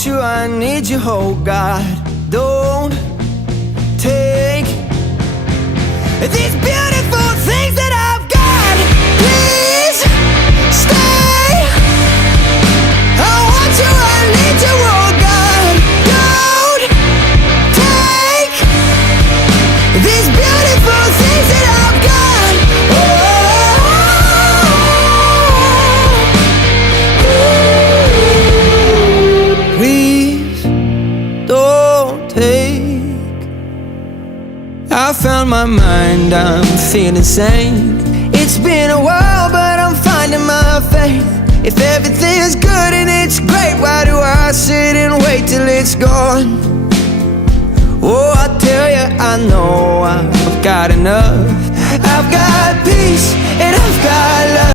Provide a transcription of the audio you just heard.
want you, I need you, oh God. Don't take these beautiful things that I've got. Please stay. I want you, I need you, oh God. Don't take these beautiful things that I've got. Please don't take. I found my mind, I'm feeling sane. It's been a while, but I'm finding my faith. If everything's good and it's great, why do I sit and wait till it's gone? Oh, I tell you, I know I've got enough. I've got peace and I've got love.